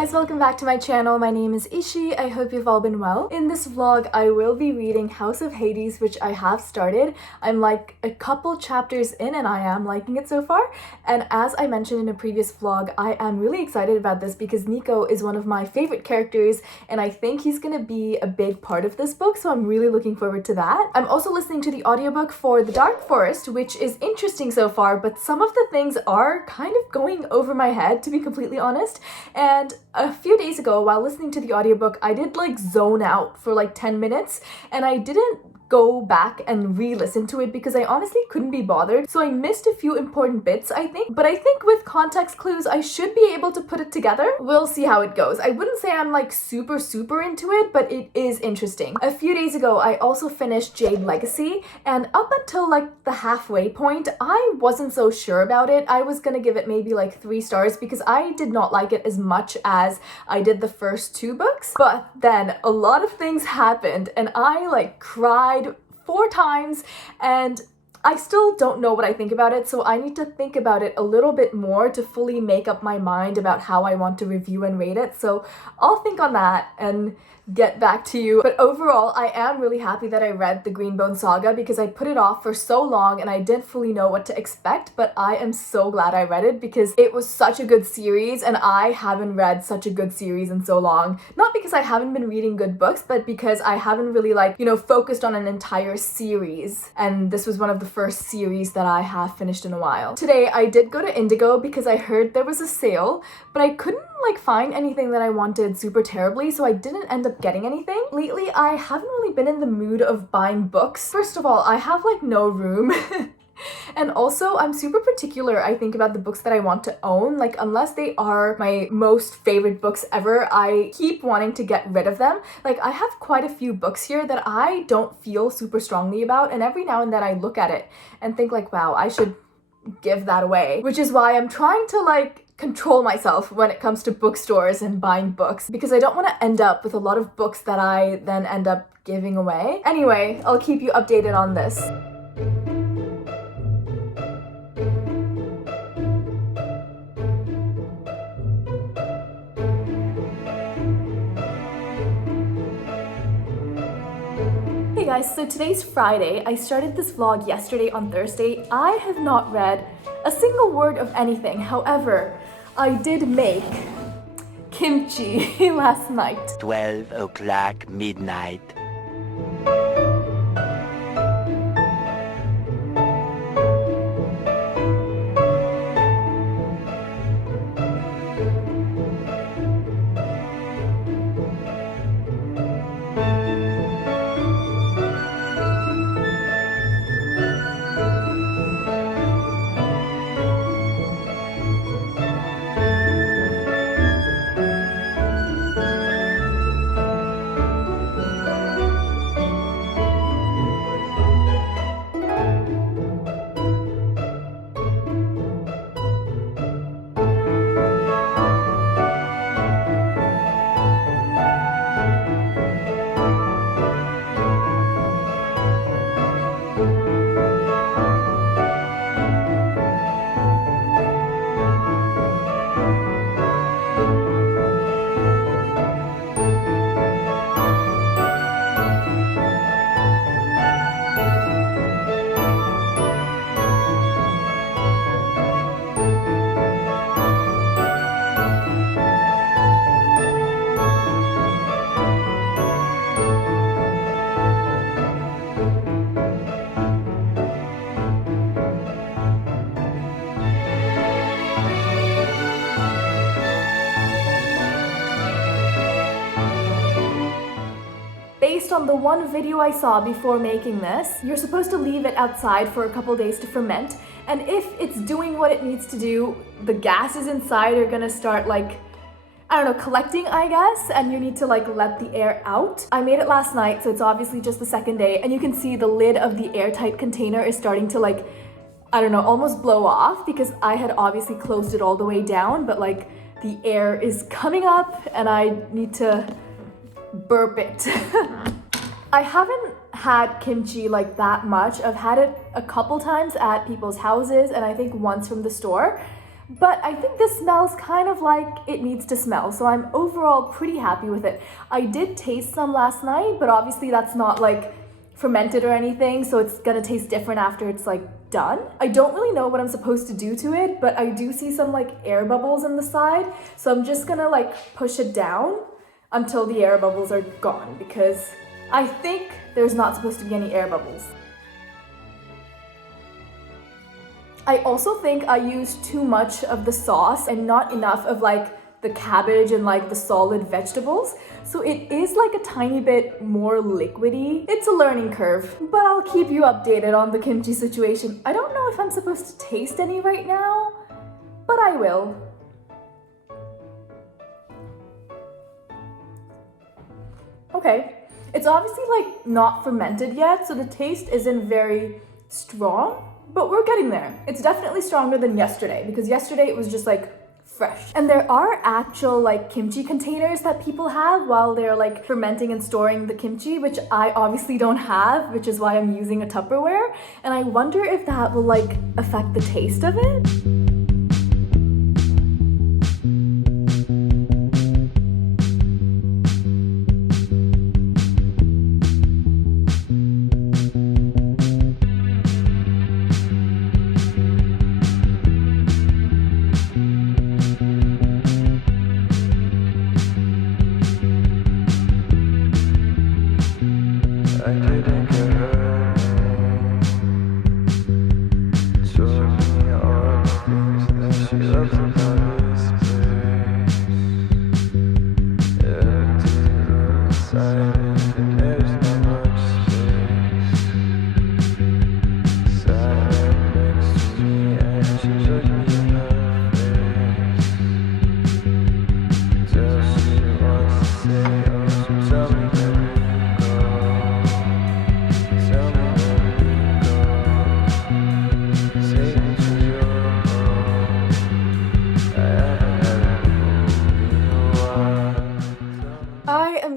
guys, welcome back to my channel. My name is Ishi. I hope you've all been well. In this vlog, I will be reading House of Hades, which I have started. I'm like a couple chapters in and I am liking it so far. And as I mentioned in a previous vlog, I am really excited about this because Nico is one of my favorite characters and I think he's gonna be a big part of this book, so I'm really looking forward to that. I'm also listening to the audiobook for The Dark Forest, which is interesting so far, but some of the things are kind of going over my head, to be completely honest. And a few days ago, while listening to the audiobook, I did like zone out for like 10 minutes and I didn't go back and re-listen to it because I honestly couldn't be bothered. So I missed a few important bits, I think. But I think with context clues, I should be able to put it together. We'll see how it goes. I wouldn't say I'm like super into it, but it is interesting. A few days ago, I also finished Jade Legacy, and up until like the halfway point, I wasn't so sure about it. I was gonna give it maybe like 3 stars because I did not like it as much as I did the first 2 books. But then a lot of things happened and I like cried 4 times and I still don't know what I think about it, so I need to think about it a little bit more to fully make up my mind about how I want to review and rate it. So I'll think on that and get back to you. But overall, I am really happy that I read the Greenbone Saga because I put it off for so long and I didn't fully know what to expect, but I am so glad I read it because it was such a good series and I haven't read such a good series in so long. Not because I haven't been reading good books, but because I haven't really focused on an entire series, and this was one of the first series that I have finished in a while. Today, I did go to Indigo because I heard there was a sale, but I couldn't find anything that I wanted super terribly, so I didn't end up getting anything. Lately, I haven't really been in the mood of buying books. First of all, I have no room. And also, I'm super particular, I think, about the books that I want to own. Unless they are my most favorite books ever, I keep wanting to get rid of them. I have quite a few books here that I don't feel super strongly about, and every now and then I look at it and think wow, I should give that away. Which is why I'm trying to control myself when it comes to bookstores and buying books, because I don't want to end up with a lot of books that I then end up giving away. Anyway, I'll keep you updated on this. Hey guys, so today's Friday. I started this vlog yesterday on Thursday. I have not read a single word of anything. However, I did make kimchi last night. 12 o'clock midnight. Based on the one video I saw before making this, you're supposed to leave it outside for a couple days to ferment, and if it's doing what it needs to do, the gases inside are gonna start collecting, I guess, and you need to let the air out. I made it last night, so it's obviously just the second day, and you can see the lid of the airtight container is starting to almost blow off because I had obviously closed it all the way down, but the air is coming up and I need to burp it. I haven't had kimchi that much. I've had it a couple times at people's houses and I think once from the store, but I think this smells kind of like it needs to smell, so I'm overall pretty happy with it. I did taste some last night, but obviously that's not like fermented or anything, so it's gonna taste different after it's like done. I don't really know what I'm supposed to do to it, but I do see some like air bubbles in the side, so I'm just gonna like push it down until the air bubbles are gone, because I think there's not supposed to be any air bubbles. I also think I used too much of the sauce and not enough of like the cabbage and like the solid vegetables. So it is like a tiny bit more liquidy. It's a learning curve, but I'll keep you updated on the kimchi situation. I don't know if I'm supposed to taste any right now, but I will. Okay, it's obviously like not fermented yet, so the taste isn't very strong. But we're getting there. It's definitely stronger than yesterday, because yesterday it was just like fresh. And there are actual like kimchi containers that people have while they're like fermenting and storing the kimchi, which I obviously don't have, which is why I'm using a Tupperware. And I wonder if that will like affect the taste of it.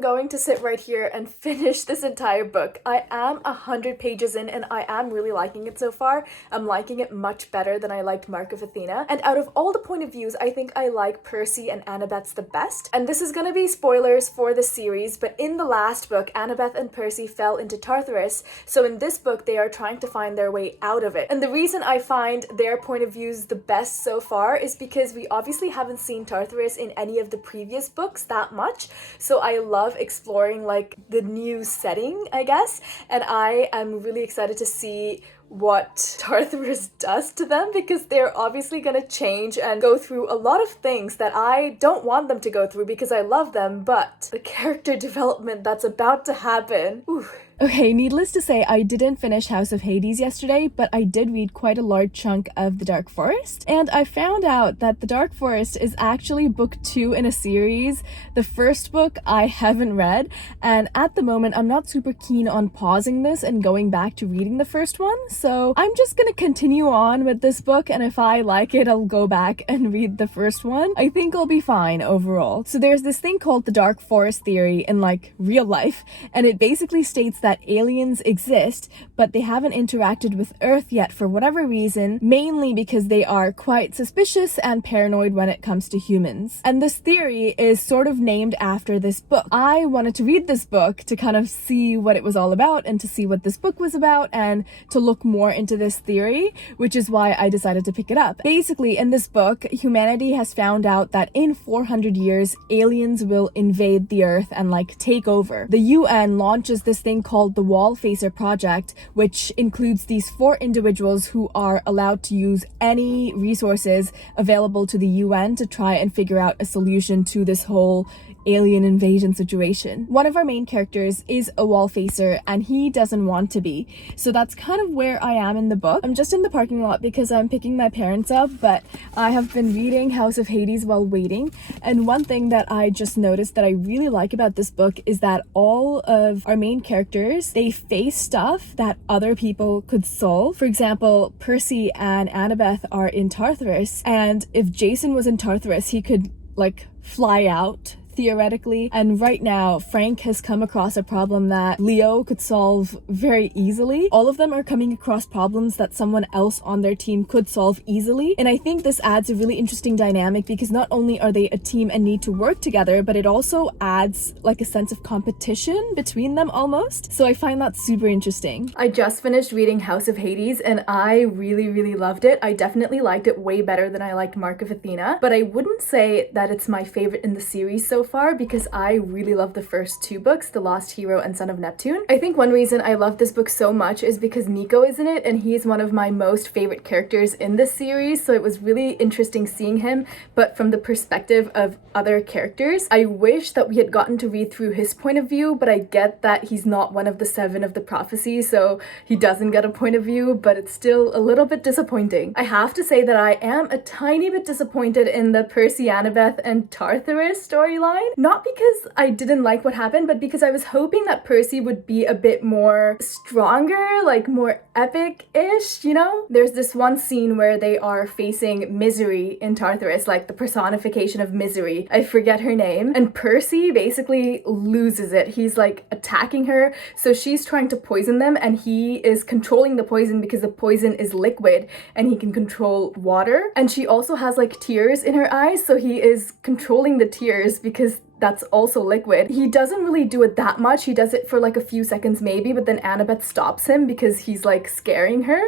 Going to sit right here and finish this entire book. I am 100 pages in and I am really liking it so far. I'm liking it much better than I liked Mark of Athena. And out of all the point of views, I think I like Percy and Annabeth's the best. And this is gonna be spoilers for the series, but in the last book, Annabeth and Percy fell into Tartarus. So in this book, they are trying to find their way out of it. And the reason I find their point of views the best so far is because we obviously haven't seen Tartarus in any of the previous books that much. So I love exploring like the new setting, I guess, and I am really excited to see what Tartarus does to them, because they're obviously gonna change and go through a lot of things that I don't want them to go through because I love them, but the character development that's about to happen, ooh. Okay, needless to say, I didn't finish House of Hades yesterday, but I did read quite a large chunk of The Dark Forest, and I found out that The Dark Forest is actually book 2 in a series. The first book I haven't read, and at the moment I'm not super keen on pausing this and going back to reading the first one, so I'm just gonna continue on with this book, and if I like it, I'll go back and read the first one. I think I'll be fine overall. So there's this thing called the Dark Forest theory in like real life, and it basically states that aliens exist, but they haven't interacted with Earth yet for whatever reason, mainly because they are quite suspicious and paranoid when it comes to humans. And this theory is sort of named after this book. I wanted to read this book to kind of see what it was all about and to see what this book was about and to look more into this theory, which is why I decided to pick it up. Basically, in this book, humanity has found out that in 400 years, aliens will invade the Earth and like take over. The UN launches this thing called the Wall Facer Project, which includes these 4 individuals who are allowed to use any resources available to the UN to try and figure out a solution to this whole alien invasion situation. One of our main characters is a wall facer and he doesn't want to be. So that's kind of where I am in the book. I'm just in the parking lot because I'm picking my parents up, but I have been reading House of Hades while waiting. And one thing that I just noticed that I really like about this book is that all of our main characters, they face stuff that other people could solve. For example, Percy and Annabeth are in Tartarus, and if Jason was in Tartarus, he could like fly out theoretically. And right now, Frank has come across a problem that Leo could solve very easily. All of them are coming across problems that someone else on their team could solve easily. And I think this adds a really interesting dynamic because not only are they a team and need to work together, but it also adds like a sense of competition between them almost. So I find that super interesting. I just finished reading House of Hades and I really loved it. I definitely liked it way better than I liked Mark of Athena, but I wouldn't say that it's my favorite in the series so far because I really love the first two books, The Lost Hero and Son of Neptune. I think one reason I love this book so much is because Nico is in it and he's one of my most favorite characters in this series, so it was really interesting seeing him, but from the perspective of other characters. I wish that we had gotten to read through his point of view, but I get that he's not one of the 7 of the prophecy, so he doesn't get a point of view, but it's still a little bit disappointing. I have to say that I am a tiny bit disappointed in the Percy, Annabeth, and Tartarus storyline. Not because I didn't like what happened, but because I was hoping that Percy would be a bit more stronger, like more epic-ish, you know? There's this one scene where they are facing Misery in Tartarus, like the personification of misery. I forget her name. And Percy basically loses it. He's like attacking her, so she's trying to poison them and he is controlling the poison because the poison is liquid and he can control water. And she also has like tears in her eyes, so he is controlling the tears because that's also liquid. He doesn't really do it that much. He does it for like a few seconds maybe, but then Annabeth stops him because he's like scaring her.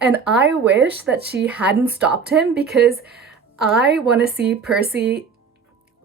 And I wish that she hadn't stopped him because I want to see Percy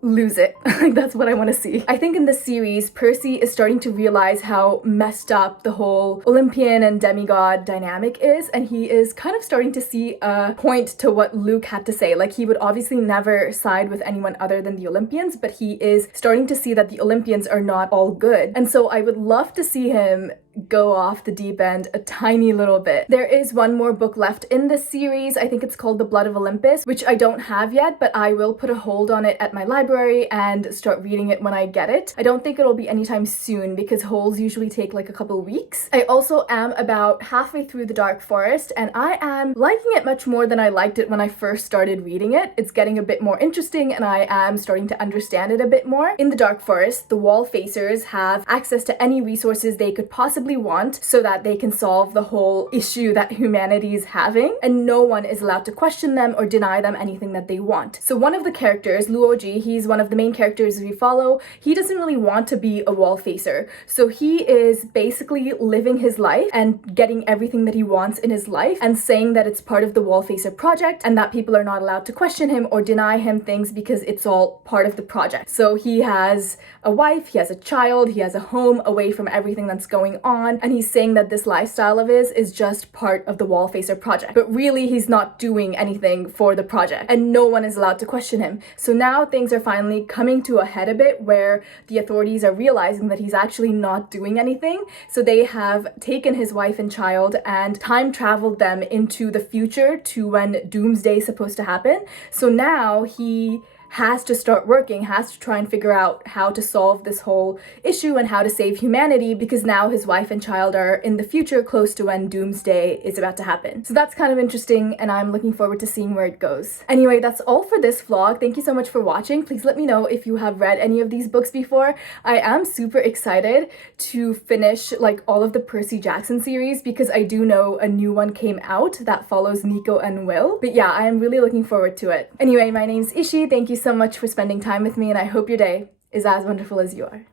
lose it. That's what I want to see. I think in this series, Percy is starting to realize how messed up the whole Olympian and demigod dynamic is, and he is kind of starting to see a point to what Luke had to say. Like, he would obviously never side with anyone other than the Olympians, but he is starting to see that the Olympians are not all good. And so I would love to see him go off the deep end a tiny little bit. There is one more book left in this series. I think it's called The Blood of Olympus, which I don't have yet, but I will put a hold on it at my library and start reading it when I get it. I don't think it'll be anytime soon because holds usually take like a couple weeks. I also am about halfway through The Dark Forest and I am liking it much more than I liked it when I first started reading it. It's getting a bit more interesting and I am starting to understand it a bit more. In The Dark Forest, the wall facers have access to any resources they could possibly want so that they can solve the whole issue that humanity is having, and no one is allowed to question them or deny them anything that they want. So one of the characters, Luoji, he's one of the main characters we follow, he doesn't really want to be a wall facer. So he is basically living his life and getting everything that he wants in his life and saying that it's part of the wall facer project and that people are not allowed to question him or deny him things because it's all part of the project. So he has a wife, he has a child, he has a home away from everything that's going on, and he's saying that this lifestyle of his is just part of the wall facer project. But really, he's not doing anything for the project, and no one is allowed to question him. So now things are finally coming to a head a bit where the authorities are realizing that he's actually not doing anything. So they have taken his wife and child and time traveled them into the future to when Doomsday is supposed to happen. So now he has to start working, has to try and figure out how to solve this whole issue and how to save humanity because now his wife and child are in the future close to when Doomsday is about to happen. So that's kind of interesting and I'm looking forward to seeing where it goes. Anyway, that's all for this vlog. Thank you so much for watching. Please let me know if you have read any of these books before. I am super excited to finish like all of the Percy Jackson series because I do know a new one came out that follows Nico and Will. But yeah, I am really looking forward to it. Anyway, my name's Ishi. Thank you so much for spending time with me and I hope your day is as wonderful as you are.